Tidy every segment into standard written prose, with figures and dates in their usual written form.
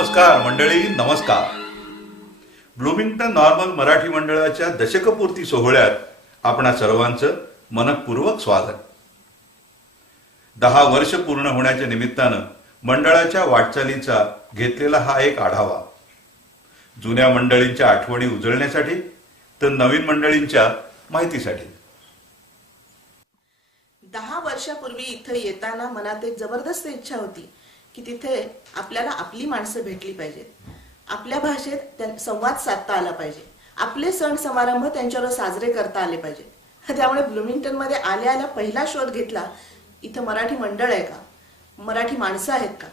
नमस्कार मंडळी, नमस्कार. ब्लूमिंग्टन नॉर्मल मराठी मंडळाच्या दशकपूर्ती सोहळ्यात आपणा सर्वांचं मनपूर्वक स्वागत. 10 वर्ष पूर्ण होण्याच्या निमित्तानं मंडळाच्या वाटचालीचा घेतलेला हा एक आढावा, जुन्या मंडळींच्या आठवणी उजळण्यासाठी तर नवीन मंडळींच्या माहितीसाठी. 10 वर्षापूर्वी इथे येताना मनात एक जबरदस्त इच्छा होती की तिथे आपल्याला आपली माणसं भेटली पाहिजेत, आपल्या भाषेत संवाद साधता आला पाहिजे, आपले सण समारंभ त्यांच्यावर साजरे करता आले पाहिजे. त्यामुळे ब्लूमिंग्टनमध्ये आल्या पहिला शोध घेतला, इथं मराठी मंडळ आहे का, मराठी माणसं आहेत का.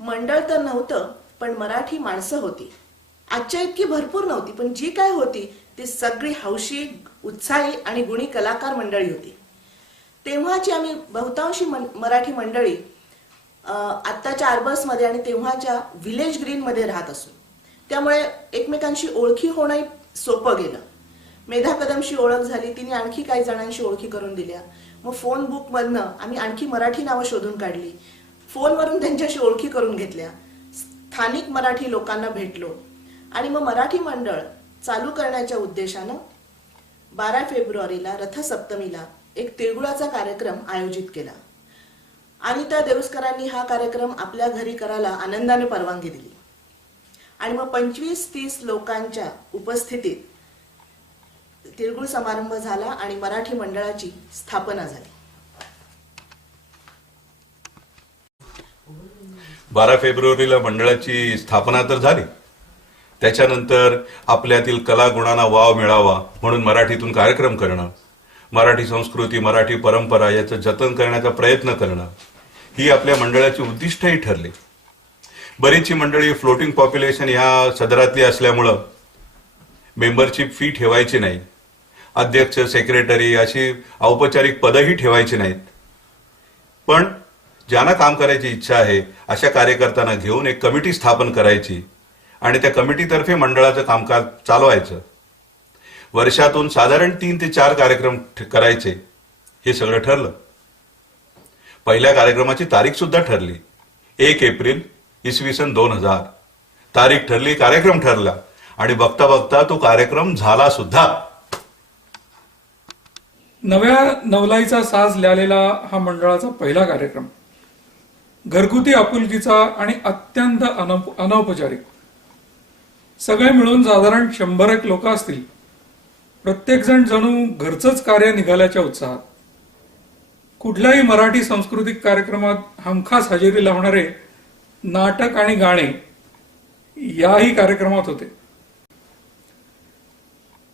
मंडळ तर नव्हतं, पण मराठी माणसं होती. आजच्या इतकी भरपूर नव्हती, पण जी काय होती ती सगळी हौशी, उत्साही आणि गुणी कलाकार मंडळी होती. तेव्हाची आम्ही बहुतांशी मराठी मंडळी आत्ताच्या आर्बर्समध्ये आणि तेव्हाच्या विलेज ग्रीनमध्ये राहत असू, त्यामुळे एकमेकांशी ओळखी होणं सोपं गेलं. मेधा कदमशी ओळख झाली, तिने आणखी काही जणांशी ओळखी करून दिल्या. मग फोन बुकमधनं आम्ही आणखी मराठी नावं शोधून काढली, फोनवरून त्यांच्याशी ओळखी करून घेतल्या, स्थानिक मराठी लोकांना भेटलो आणि मग मराठी मंडळ चालू करण्याच्या उद्देशानं 12 फेब्रुवारीला रथसप्तमीला एक तिळगुळाचा कार्यक्रम आयोजित केला. अनिता देऊस्करांनी हा कार्यक्रम आपल्या घरी करायला आनंदाने परवानगी दिली आणि मग 25-30 लोकांच्या उपस्थितीत तिळगुळ समारंभ झाला आणि मराठी मंडळाची स्थापना झाली. 12 फेब्रुवारीला मंडळाची स्थापना तर झाली. त्याच्यानंतर आपल्यातील कलागुणांना वाव मिळावा म्हणून मराठीतून कार्यक्रम करणं, मराठी संस्कृती, मराठी परंपरा याचं जतन करण्याचा प्रयत्न करणं ही आपल्या मंडळाची उद्दिष्टही ठरली. बरीचशी मंडळी फ्लोटिंग पॉप्युलेशन ह्या सदरातली असल्यामुळं मेंबरशिप फी ठेवायची नाही, अध्यक्ष, सेक्रेटरी अशी औपचारिक पदही ठेवायची नाहीत. पण ज्यांना काम करायची इच्छा आहे अशा कार्यकर्त्यांना घेऊन एक कमिटी स्थापन करायची आणि त्या कमिटीतर्फे मंडळाचं कामकाज चालवायचं. वर्षातून साधारण 3 ते 4 कार्यक्रम करायचे, हे सगळं ठरलं. पहिल्या कार्यक्रमाची तारीख सुद्धा ठरली, 1 एप्रिल इसवी सन 2000 तारीख ठरली, कार्यक्रम ठरला आणि बघता बघता तो कार्यक्रम झाला सुद्धा. नव्या नवलाईचा साज ल्यालेला हा मंडळाचा पहिला कार्यक्रम, घरगुती आपुलकीचा आणि अत्यंत अनौपचारिक. सगळे मिळून साधारण 100 लोक असतील. प्रत्येक जण जणू घरचंच कार्य निघाल्याच्या उत्साहात. कुठल्याही मराठी सांस्कृतिक कार्यक्रमात हमखास हजेरी लावणारे नाटक आणि गाणे याही कार्यक्रमात होते.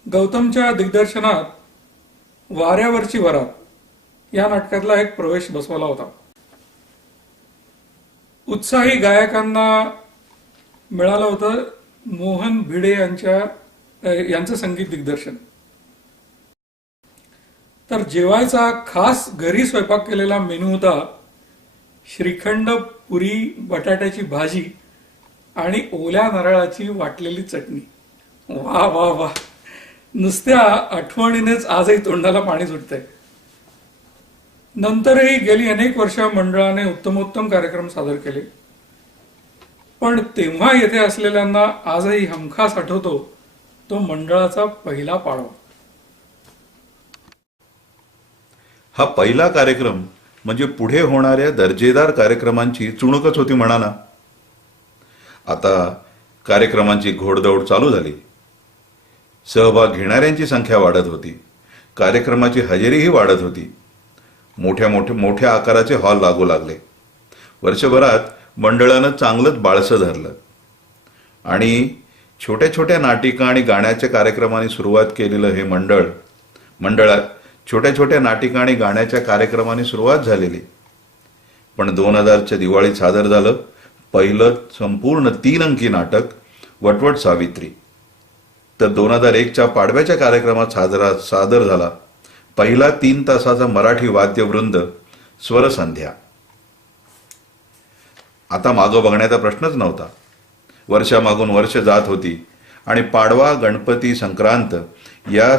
गौतमच्या दिग्दर्शनात वाऱ्यावरची वरात या नाटकातला एक प्रवेश बसवला होता. उत्साही गायकांना मिळालं होतं मोहन भिडे यांचं संगीत दिग्दर्शन. तर जेवायचा खास घरी स्वयंपाक केलेला मेनू होता श्रीखंड, पुरी, बटाट्याची भाजी आणि ओल्या नारळाची वाटलेली चटणी. वा वा वा, नुसत्या आठवणीनेच आजही तोंडाला पाणी सुटतंय. नंतरही गेली अनेक वर्ष मंडळाने उत्तमोत्तम कार्यक्रम सादर केले, पण तेव्हा येथे असलेल्यांना आजही हमखास आठवतो तो मंडळाचा पहिला पाडवा. हा पहिला कार्यक्रम म्हणजे पुढे होणाऱ्या दर्जेदार कार्यक्रमांची चुणूकच होती म्हणा ना. आता कार्यक्रमांची घोडदौड चालू झाली. सहभाग घेणाऱ्यांची संख्या वाढत होती, कार्यक्रमाची हजेरीही वाढत होती. मोठ्या आकाराचे हॉल लागू लागले. वर्षभरात मंडळानं चांगलंच बाळसं धरलं आणि छोट्या छोट्या नाटिका आणि गाण्याच्या कार्यक्रमांनी सुरुवात केलेलं हे मंडळात छोट्या छोट्या नाटिका आणि गाण्याच्या कार्यक्रमांनी सुरुवात झालेली. पण 2000च्या दिवाळीत सादर झालं पहिलं संपूर्ण 3 अंकी नाटक वटवट सावित्री. तर 2001च्या पाडव्याच्या कार्यक्रमात सादर झाला पहिला 3 तासाचा मराठी वाद्यवृंद स्वरसंध्या. आता मागं बघण्याचा प्रश्नच नव्हता. वर्षामागून वर्ष जात होती आणि पाडवा, गणपती, संक्रांत या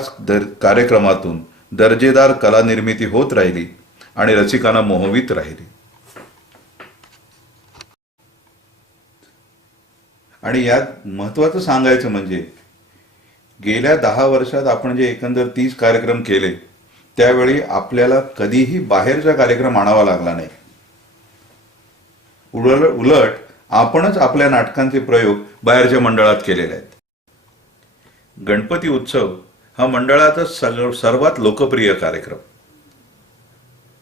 कार्यक्रमातून दर्जेदार कला निर्मिती होत राहिली आणि रसिकांना मोहवित राहिली. आणि यात महत्वाचं सांगायचं म्हणजे गेल्या 10 वर्षात आपण जे एकंदर 30 कार्यक्रम केले त्यावेळी आपल्याला कधीही बाहेरचा कार्यक्रम आणावा लागला नाही. उलट आपणच आपल्या नाटकांचे प्रयोग बाहेरच्या मंडळात केलेले आहेत. गणपती उत्सव हा मंडळाचा सर्वात लोकप्रिय कार्यक्रम.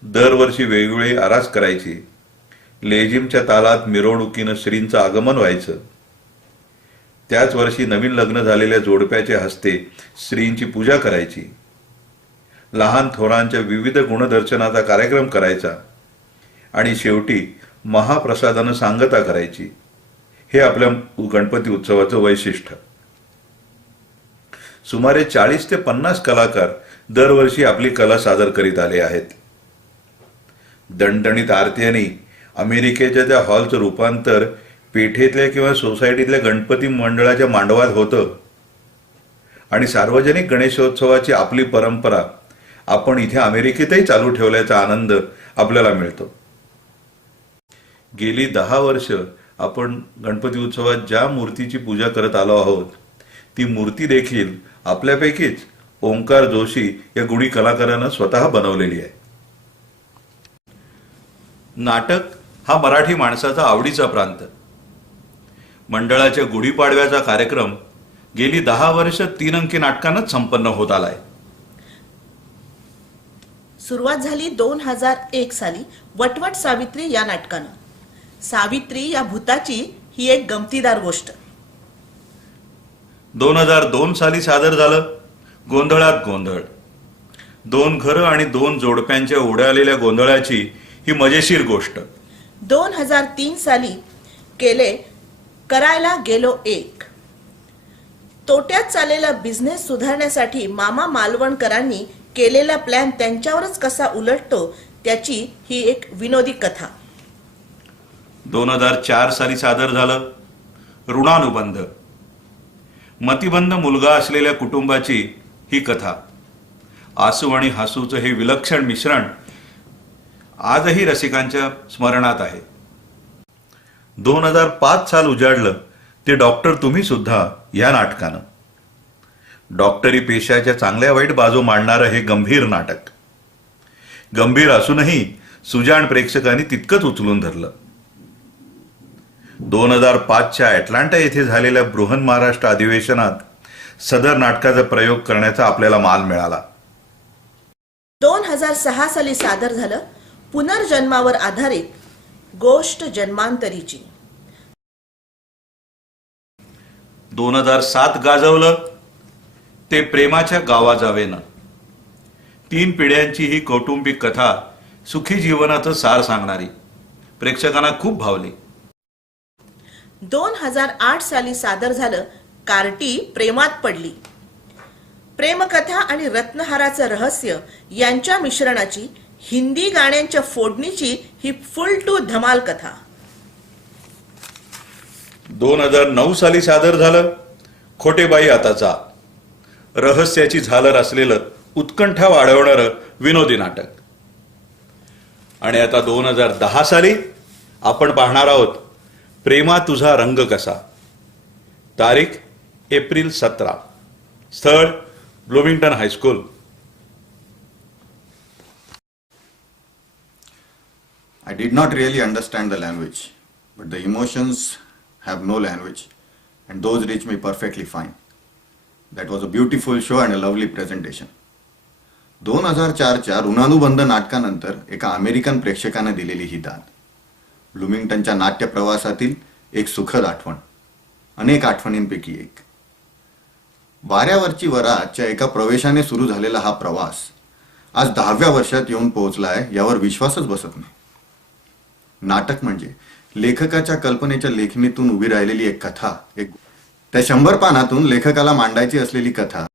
दरवर्षी वेगवेगळी आरास करायची, लेझिमच्या तालात मिरवणुकीनं श्रींचं आगमन व्हायचं. त्याच वर्षी नवीन लग्न झालेल्या जोडप्याच्या हस्ते श्रींची पूजा करायची, लहान थोरांच्या विविध गुणदर्शनाचा कार्यक्रम करायचा आणि शेवटी महाप्रसादानं सांगता करायची. हे आपल्या गणपती उत्सवाचं वैशिष्ट्य. सुमारे 40 ते 50 कलाकार दरवर्षी आपली कला सादर करीत आले आहेत. दणदणीत आरत्यानी अमेरिकेच्या त्या हॉलचं रूपांतर पेठेतल्या किंवा सोसायटीतल्या गणपती मंडळाच्या मांडवात होतं आणि सार्वजनिक गणेशोत्सवाची आपली परंपरा आपण इथे अमेरिकेतही चालू ठेवल्याचा आनंद आपल्याला मिळतो. गेली 10 वर्ष आपण गणपती उत्सवात ज्या मूर्तीची पूजा करत आलो आहोत ती मूर्ती देखील आपल्यापैकीच ओंकार जोशी या गुणी कलाकारानं स्वतः बनवलेली आहे. नाटक हा मराठी माणसाचा आवडीचा प्रांत. मंडळाच्या गुढीपाडव्याचा कार्यक्रम गेली 10 वर्ष 3 अंकी नाटकानंच संपन्न होत आलाय. सुरुवात झाली 2001 साली वटवट सावित्री या नाटकानं. सावित्री या भूताची ही एक गमतीदार गोष्ट. 2002 साली सादर झालं गोंधळात गोंधळ. 2 घरं आणि 2 जोडप्यांच्या उडालेल्या गोंधळाची ही मजेशीर गोष्ट. 2003 साली केले करायला गेलो एक. तोट्यात चाललेला बिझनेस सुधारण्यासाठी मामा मालवणकरांनी केलेला प्लॅन त्यांच्यावरच कसा उलटतो त्याची ही एक विनोदी कथा. 2004 साली सादर झालं ऋणानुबंध. मतिबंध मुलगा असलेल्या कुटुंबाची ही कथा. आसू आणि हासूचं हे विलक्षण मिश्रण आजही रसिकांच्या स्मरणात आहे. 2005 साल उजाडलं ते डॉक्टर तुम्ही सुद्धा या नाटकानं. डॉक्टरी पेशाच्या चांगल्या वाईट बाजू मांडणारं हे गंभीर नाटक. गंभीर असूनही सुजाण प्रेक्षकांनी तितकंच उचलून धरलं. 2005च्या अटलांटा येथे झालेल्या बृहन महाराष्ट्र अधिवेशनात सदर नाटकाचा प्रयोग करण्याचा आपल्याला मान मिळाला. 2006 साली सादर झालं पुनर्जन्मावर आधारित गोष्ट जन्मांतरीची. 2007 गाजवलं ते प्रेमाच्या गावा जावेनं. 3 पिढ्यांची ही कौटुंबिक कथा सुखी जीवनाचं सार सांगणारी प्रेक्षकांना खूप भावली. 2008 साली सादर झालं कार्टी प्रेमात पडली. प्रेमकथा आणि रत्नहाराचं रहस्य यांच्या मिश्रणाची हिंदी गाण्यांच्या फोडणीची ही फुल टू धमाल कथा. 2009 साली सादर झालं खोटेबाई आताचा. रहस्याची झालर असलेलं उत्कंठा वाढवणारं विनोदी नाटक. आणि आता 2010 साली आपण पाहणार आहोत प्रेमा तुझा रंग कसा. तारीख एप्रिल 17. स्थळ ब्लूमिंग्टन high school. I did not really understand the language, but the emotions have no language, and those reach me perfectly fine. That was a beautiful show and a lovely presentation. 2004च्या ऋणानुबंध नाटकानंतर एका अमेरिकन प्रेक्षकाने दिलेली ही दाद. ब्लूमिंग्टनच्या नाट्य प्रवासातील एक सुखद आठवण, अनेक आठवणींपैकी एक. वाऱ्यावरची वरातच्या एका प्रवेशाने सुरू झालेला हा प्रवास आज 10व्या वर्षात येऊन पोहोचलाय यावर विश्वासच बसत नाही. नाटक म्हणजे लेखकाच्या कल्पनेच्या लेखणीतून उभी राहिलेली एक कथा. त्या 100 पानातून लेखकाला मांडायची असलेली कथा